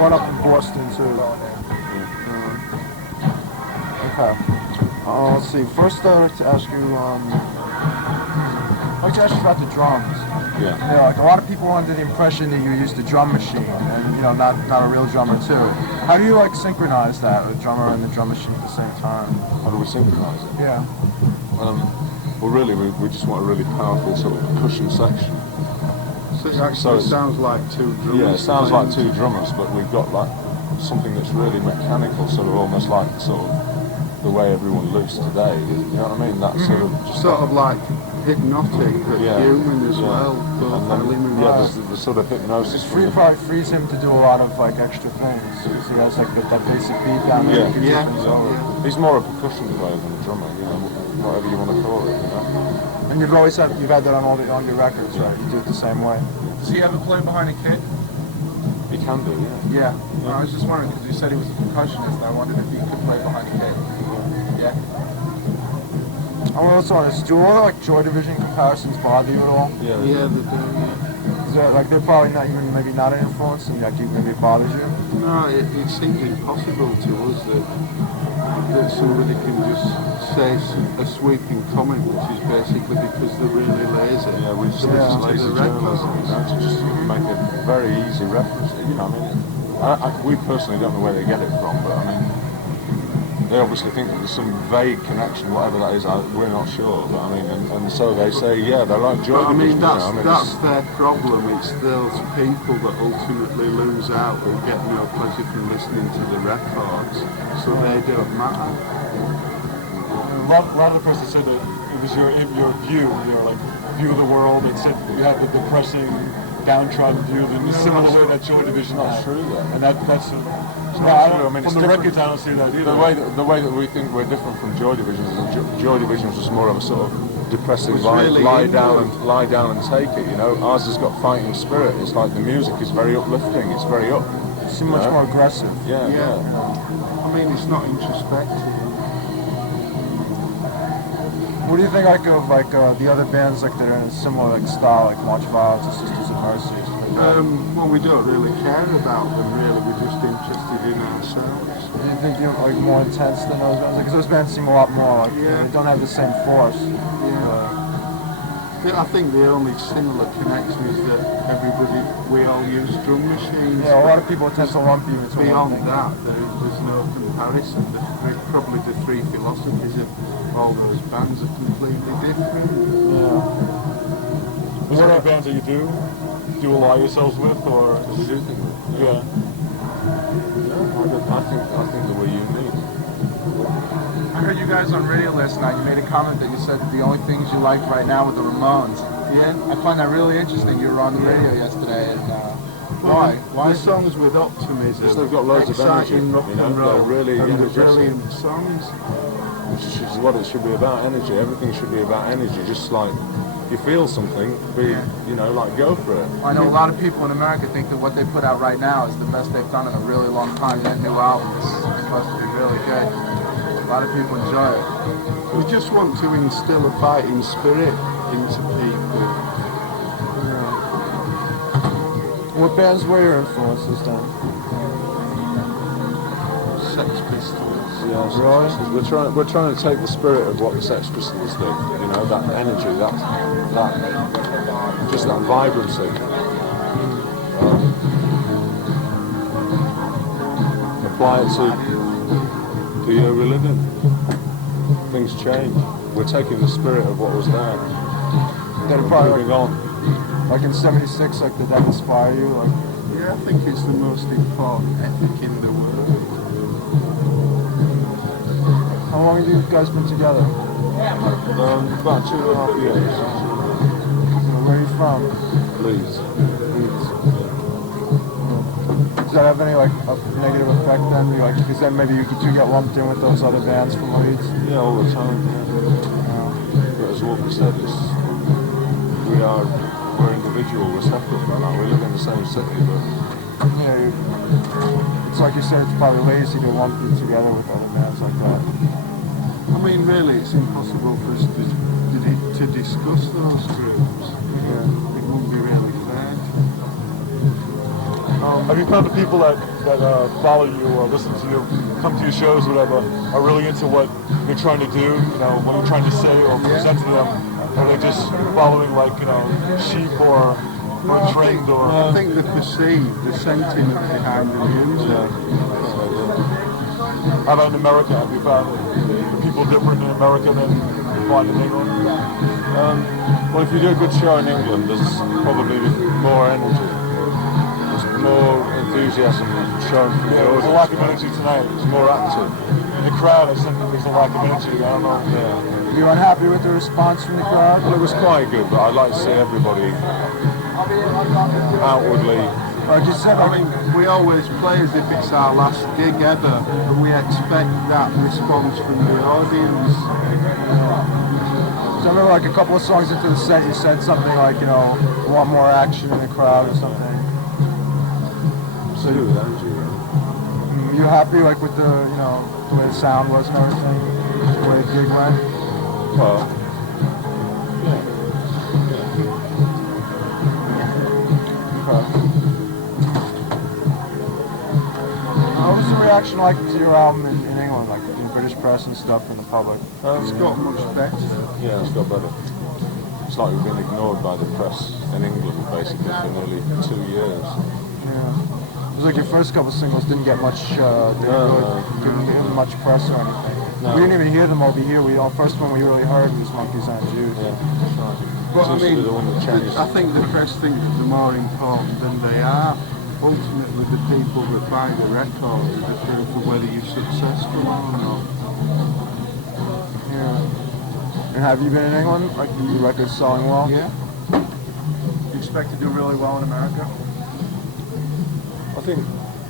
One up in Boston too. Okay. Let's see. First, I'd like to ask you. I'd like to ask you about the drums. Yeah. Yeah. Like a lot of people are under the impression that you use the drum machine, and you know, not a real drummer too. How do you like synchronize that, the drummer and the drum machine at the same time? How do we synchronize it? Yeah. Well, really, we just want a really powerful sort of percussion section. So it actually sounds like two drummers. Yeah, it sounds like two drummers, but we've got like something that's really mechanical, sort of almost like sort of the way everyone looks today. You know what I mean? That sort of just sort of like hypnotic, but human as well. There's the sort of hypnosis. Probably frees him to do a lot of like extra things because he has like that basic beat down there. Yeah. He's more a percussion player than a drummer. You know, whatever you want to call it. You know. And you've had that on your records, right? You do it the same way. Does he ever play behind a kit? He can do, yeah. Well, I was just wondering because you said he was a percussionist. I wondered if he could play behind a kit. Yeah. I want to ask, do all the like Joy Division comparisons bother you at all? Yeah, they do. Like they're probably not even maybe not an influence, and like maybe it bothers you. No, it seems impossible to us that somebody can just say a sweeping comment, which is basically because they're really lazy. Yeah, we're just lazy journalism, you know, to just make a very easy reference. You know, I mean, we personally don't know where they get it from, but I mean, they obviously think that there's some vague connection, whatever that is. We're not sure, but I mean, and so they say, yeah, they're like Joy Division. That's their problem. It's those people that ultimately lose out and get no pleasure from listening to the records, so they don't matter. A lot of the person said that it was your view, view of the world. It said you have the depressing, downtrodden view in the similar way that Joy Division had. That's true, yeah. And that's true. I mean, from the records, I don't see that either. The way that we think we're different from Joy Division is that Joy Division was more of a sort of depressing lie down and take it. You know, ours has got fighting spirit. It's like the music is very uplifting. It's very up. It's much more aggressive. Yeah. I mean, it's not introspective. What do you think of the other bands like that are in a similar style, like March of Violence or Sisters of Mercy? Well, we don't really care about them. Really, we're just interested in ourselves. Do you think you're like more intense than those bands? Because those bands seem a lot more like they don't have the same force. I think the only similar connection is that we all use drum machines. Yeah, a lot of people tend to lump you into beyond that. There's no comparison. Probably the three philosophies of all those bands are completely different. Yeah. Is there any bands that you do ally yourselves with, or do things with? Yeah. I think that we're unique. I heard you guys on radio last night. You made a comment that you said the only things you liked right now were the Ramones. Yeah. I find that really interesting. You were on the radio yesterday, and why? Why the songs with optimism? Because they've got loads of energy. Rock and roll, they're really brilliant songs. Which is what it should be about, energy. Everything should be about energy. Just like you feel something, go for it. I know a lot of people in America think that what they put out right now is the best they've done in a really long time. That new album is supposed to be really good. A lot of people enjoy it. We just want to instill a fighting spirit into people. What bands were your influences then? Sex Pistols. Yeah, really? We're trying to take the spirit of what the Sex Pistols do. You know, that energy, that just that vibrancy. Apply it to your religion. Things change. We're taking the spirit of what was there. Then probably moving on. Like in '76, did that inspire you? Yeah, I think it's the most important ethic in the world. How long have you guys been together? About 2.5 years. Where are you from? Leeds. Does that have any a negative effect then? Because then maybe you do get lumped in with those other bands from Leeds? Yeah, all the time. Yeah. But as Wolfie said, we're individual, we're separate from that. We live in the same city, but it's like you said, it's probably lazy to lump you together with other bands like that. I mean, really, it's impossible for us to discuss those groups. It wouldn't be really fair. Have you found the people that follow you or listen to you, come to your shows, whatever, are really into what you're trying to do? You know, what you're trying to say or present to them? Or are they just following like sheep or a trend or? I think they perceive the sentiment behind the music. How about in America? Have you found the people different in America than you find in England? Well, if you do a good show in England, there's probably more energy. There's more enthusiasm shown from the There's a audience. lack of energy tonight. It's more active. In the crowd, I think there's a lack of energy. I don't know. Yeah. Are you unhappy with the response from the crowd? Well, it was quite good, but I'd like to see everybody outwardly. Like you said, I mean, we always play as if it's our last gig ever, and we expect that response from the audience. So I remember like a couple of songs into the set, you said something like, want more action in the crowd or something. So do with energy, really. You happy like with the way the sound was and everything, the way the gig went? Well, What was the reaction like to your album in England, like in the British press and stuff, and the public? It's got much better. yeah, it's got better. It's like we've been ignored by the press in England, basically, for nearly 2 years. Yeah. It was like your first couple singles didn't get much, didn't get much press or anything. No. We didn't even hear them over here. The first one we really heard was Monkeys and Jews. Yeah, that's right. But I Seems to be mean, the one that changes. I think the press think they're more important than they are. Ultimately, the people that buy the record are the proof of whether you're successful or not. Yeah. And have you been in England? Like the record's selling well? Yeah. You expect to do really well in America? I think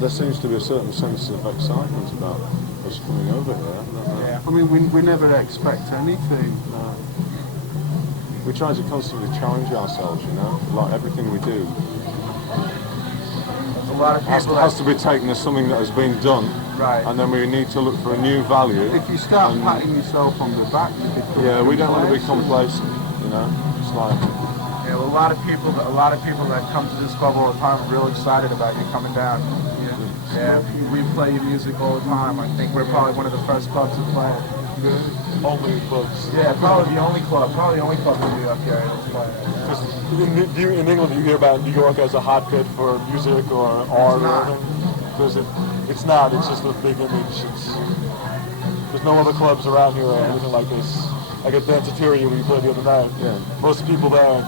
there seems to be a certain sense of excitement about us coming over here. Yeah. I mean, we never expect anything. We try to constantly challenge ourselves, like everything we do A lot of people has to be taken as something that has been done, Right. and then we need to look for a new value. If you start and- patting yourself on the back, you become Yeah, we don't want to be complacent. complacent, It's like, Yeah, well, a lot of people that come to this club all the time are real excited about you coming down. Yeah, we play your music all the time. I think we're probably one of the first clubs to play it. Only clubs. Yeah, probably the only club in New York area to play it. Because in England, you hear about New York as a hotbed for music or art or not. anything. Because it's not. It's just a big image. There's no other clubs around here or anything like this. Like at Danceteria where you played the other night. yeah. Most people there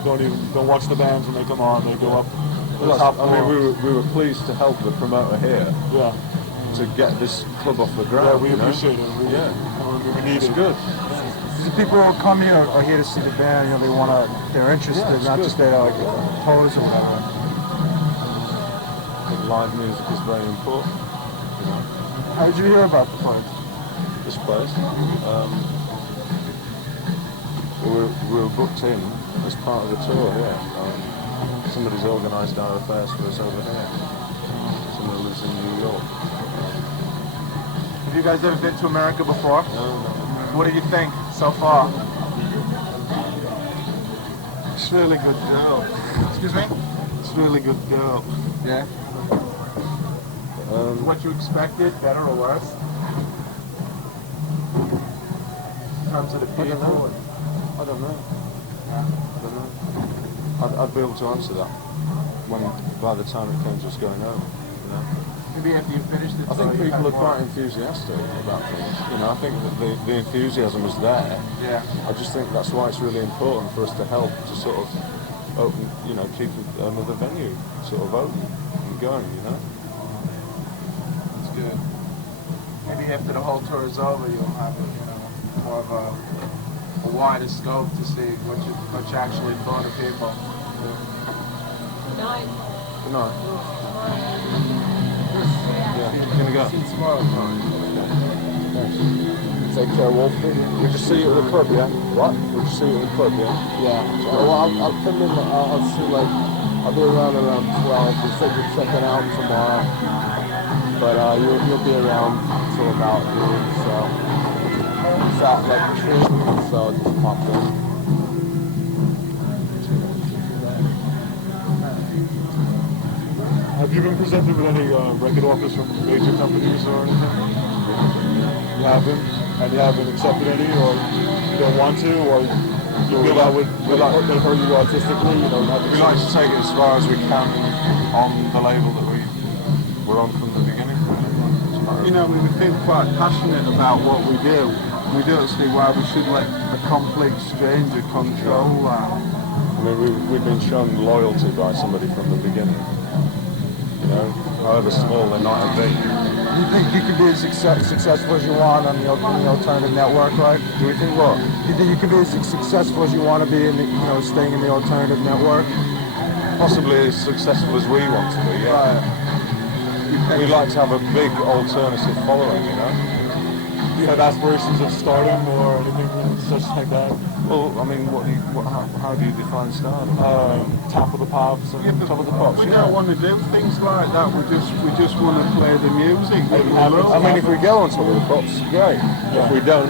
don't watch the bands when they come on. They go up to the Well, top I mean, floor. we were pleased to help the promoter here Yeah, to get this club off the ground. we appreciate it. We need It's it. good. The people who come here are here to see the band. They're interested, Yeah, it's not good. just there to like pose or whatever. I think live music is very important. How did you hear about the place? This place. We were booked in as part of the tour here. Somebody's organised our affairs for us over here. Somebody lives in New York. Have you guys ever been to America before? No. What do you think so far? It's really good girl. Excuse me? It's really good girl. Yeah. What you expected, better or worse? In terms of the I don't people? know. I don't know. I'd be able to answer that by the time it came to us going home. Maybe after you finished it. I think people are quite enthusiastic about things. I think that the enthusiasm is there. Yeah. I just think that's why it's really important for us to help to sort of open, keep another venue sort of open and going. That's good. Maybe after the whole tour is over, you'll have more of a wider scope to see what you actually thought of people. Good night. Yeah, gonna go. See you tomorrow. Take care, Wolfenden. We'll just see you at the club, yeah? What? We'll just see you at the club, yeah? Yeah. Well, I'll come in. I'll see. I'll be around 12. We said we're checking out tomorrow, but you'll be around till about noon. So it's out like a treat. So just pop in. Have you been presented with any record offers from major companies or anything? You haven't? And you haven't accepted any, or you don't want to, or you feel that would hurt you artistically? You know, We like to take it as far as we can on the label that we were on from the beginning. You know, we feel quite passionate about what we do. We don't see why we should let a complete stranger control that. I mean, we've been shown loyalty by somebody from the beginning. You know, however small they might have been. You think you could be as successful as you want on the alternative network, right? Do we think what? You think you could be as successful as you want to be in the, staying in the alternative network? Possibly as successful as we want to be, yeah. Right. We like to have a big alternative following, you know. Do you have aspirations of stardom or anything such like that? Well, I mean, how do you define stardom? Top of the pops and top of the pops. We don't want to do things like that. We just want to play the music that we love. I mean, if we go on top of the pops, great. If we don't,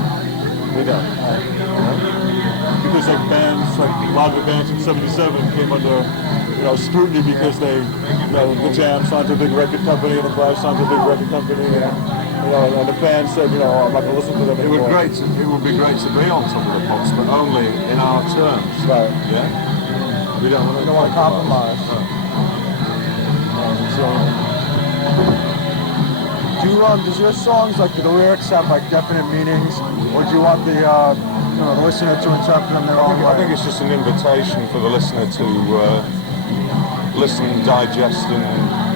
we don't. You know? Because like bands, like a lot of the bands from '77 came under, scrutiny because they, the Jam signed to a big record company and the Clash signed to a big record company, and the fans said, I'm not going to listen to them anymore. It would be great to be on top of the pops, but only in our terms. Right. Yeah. We don't want to compromise. No. Does your songs, like the lyrics, have like definite meanings, or do you want the listener to interpret them their own way? I think it's just an invitation for the listener to listen, digest, and.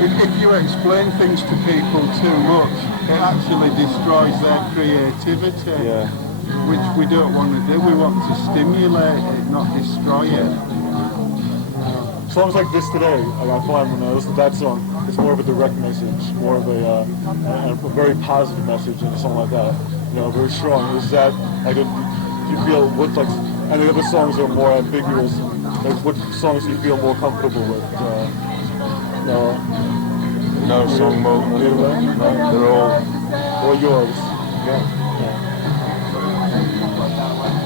If you explain things to people too much, it actually destroys their creativity, which we don't want to do. We want to stimulate it, not destroy it. Songs like this today, I find when I listen to that song, it's more of a direct message, more of a very positive message and something like that. Very strong. Is that like do you feel what like any other songs are more ambiguous? Like what songs do you feel more comfortable with? No song more. They're all yours. Yeah.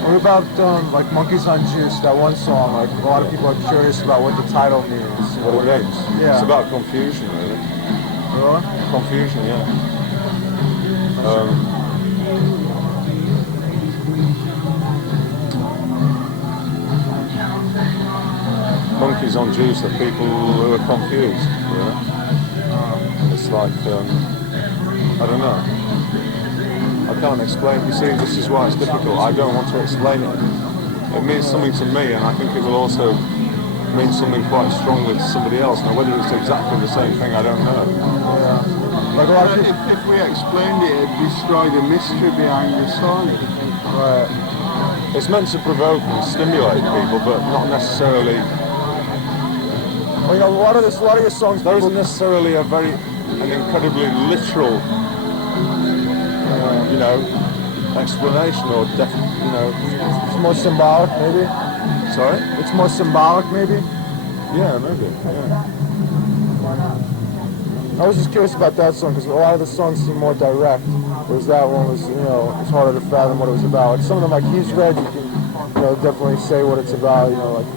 What about like Monkeys on Juice, that one song? Like a lot of people are curious about what the title means. What it means? Yeah. It's about confusion, really. Really? Confusion, yeah. Monkeys on Juice are people who are confused. It's like I don't know. I can't explain. You see, this is why it's difficult. I don't want to explain it. It means something to me, and I think it will also mean something quite strongly to somebody else. Now, whether it's exactly the same thing, I don't know. Like a lot of people, If we explained it, it'd destroy the mystery behind the song. right. It's meant to provoke and stimulate people, but not necessarily. Well, a lot of your songs, There isn't necessarily an incredibly literal, explanation or it's more symbolic, maybe. Sorry? It's more symbolic, maybe. Yeah, maybe. Yeah. I was just curious about that song because a lot of the songs seem more direct, whereas that one was, it's harder to fathom what it was about. Like some of them, like He's Red, you can, definitely say what it's about.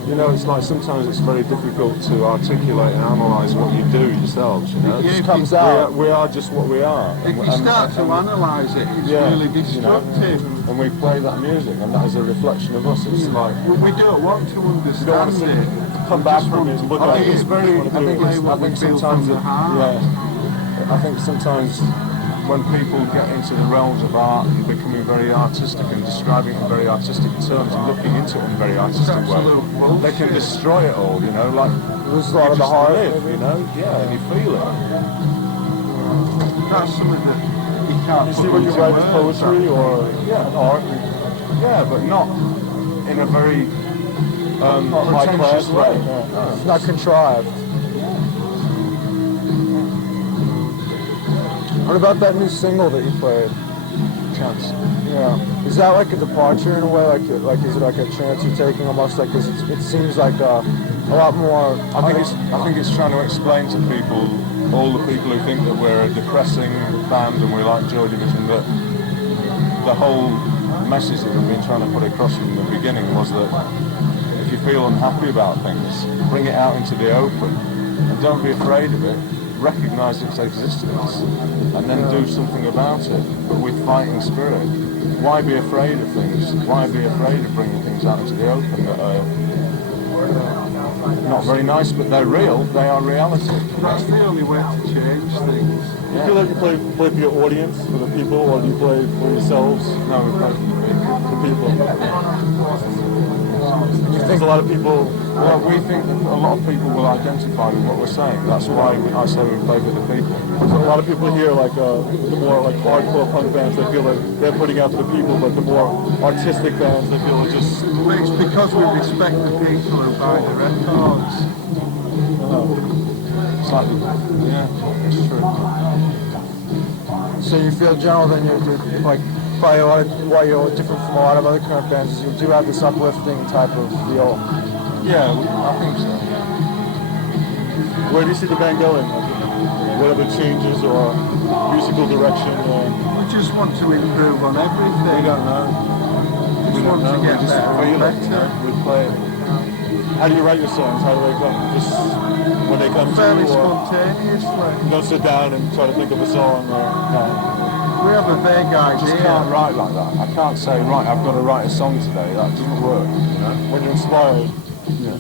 It's like sometimes it's very difficult to articulate and analyse what you do yourselves. It just comes out. We are just what we are. If you start to analyse it, it's really destructive. And we play that music, and that is a reflection of us. It's like We don't want to understand it. Come back from it. Look I at think it's it. very. what we feel from the heart. I think sometimes when people get into the realms of art and becoming very artistic and describing it in very artistic terms and looking into it in a very artistic way, they can destroy it all. Like Lose a lot of the heart. live, and you feel it. That's something that you can't You put see what you into write as words. poetry or art? Yeah, but not in a very pretentious way. No. It's not contrived. What about that new single that you played? Chance. Yeah. Is that like a departure in a way? Like is it like a chance you're taking almost? Like, cause it seems like a lot more. I think it's trying to explain to people, all the people who think that we're a depressing band and we like Joy Division, that the whole message that we've been trying to put across from the beginning was that if you feel unhappy about things, bring it out into the open. and don't be afraid of it. Recognise its existence, and then do something about it, but with fighting spirit. Why be afraid of things? Why be afraid of bringing things out into the open that are not very nice, but they're real, they are reality? That's the only way to change things. Do you feel like you play for your audience, for the people, or do you play for yourselves? No, we play For people. There's a lot of people. well, we think that a lot of people will identify with what we're saying. That's why I say we play for the people. So a lot of people here, like the more like hardcore punk bands, they feel like they're putting out to the people, but the more artistic bands, they feel just. It's because we respect the people who buy the records. Slightly, yeah, it's true. So you feel, General, then you're like probably a lot of, why you're different from a lot of other current bands is you do have this uplifting type of feel. Yeah, I think so. Where do you see the band going? What are the changes or musical direction? We just want to improve on everything. We don't know. We want to get just better feel and it. better. We play it. How do you write your songs? How do they come? Just when they come Fairly to you, or spontaneously. you don't sit down and try to think of a song, or no? We have a vague I just can't idea. write like that. I can't say, right, I've got to write a song today. That doesn't work, you know? When you're inspired. Yeah.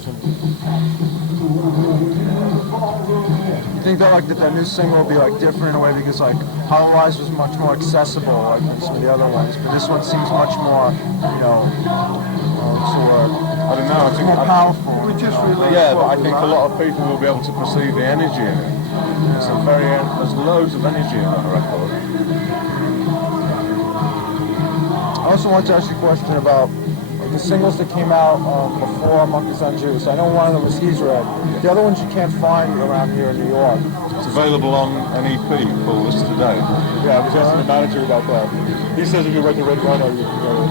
You think that like that new single will be like different in a way because like Hollow Lies was much more accessible like than some of the other ones, but this one seems much more, you know, I don't know. I think more powerful. We just released yeah, but I what we think a like. lot of people will be able to perceive the energy in it. There's loads of energy in that record. I also want to ask you a question about like, the singles that came out before Monkeys on Juice. I know one of them was He's Red. The other ones you can't find around here in New York. It's available on an EP called This Today. Yeah, I was asking the manager about that. He says if you write the Red Rhino, you can get it.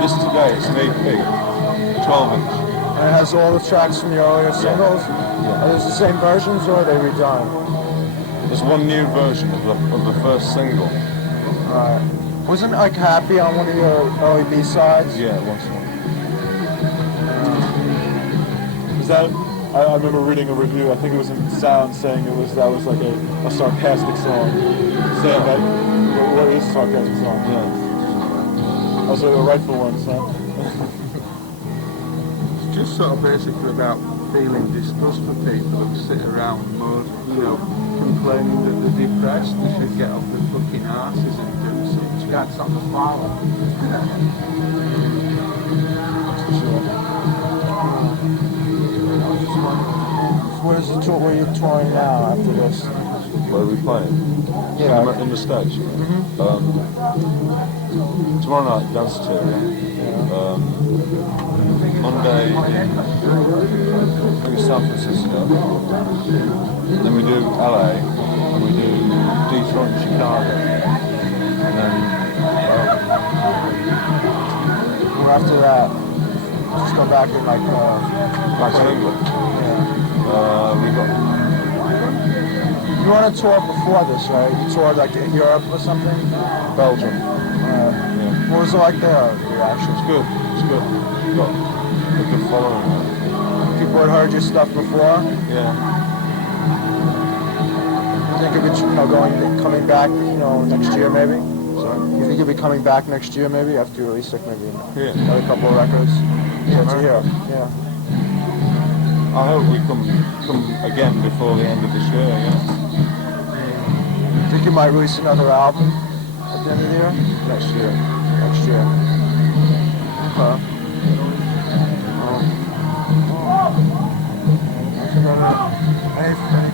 This Today, it's an EP, 12-inch. And it has all the tracks from the earlier singles. Are those the same versions or are they redone? There's one new version of the first single. Alright. Wasn't like Happy on one of your early B-sides? Yeah, once more. Is that? I remember reading a review. I think it was in Sound saying that was like a sarcastic song. Saying that what is a sarcastic song? Yeah. Also a rightful one, so. It's just sort of basically about feeling disgust for people who sit around, complaining that they're depressed. They should get off their fucking asses and do something. You got something to follow. Where are you touring now after this? Where are we playing? Yeah. In the States. Tomorrow night, Danceteria. Monday in San Francisco. Then we do LA. And we do Detroit and Chicago. And then Or after that, just go back and like, back to England. We got you were on a tour before this, right? You toured like in Europe or something? Belgium. What was it like there, the reaction? It's good. It's good. Got a good following. People had heard your stuff before? Yeah. You think of it, coming back, next year maybe? Sorry. You think you'll be coming back next year maybe after you release like maybe Yeah. another couple of records? Yeah, to hear. Yeah. I hope we come again before the end of this year, yeah. Think you might release another album at the end of the year? Next year. Next year. Okay. Any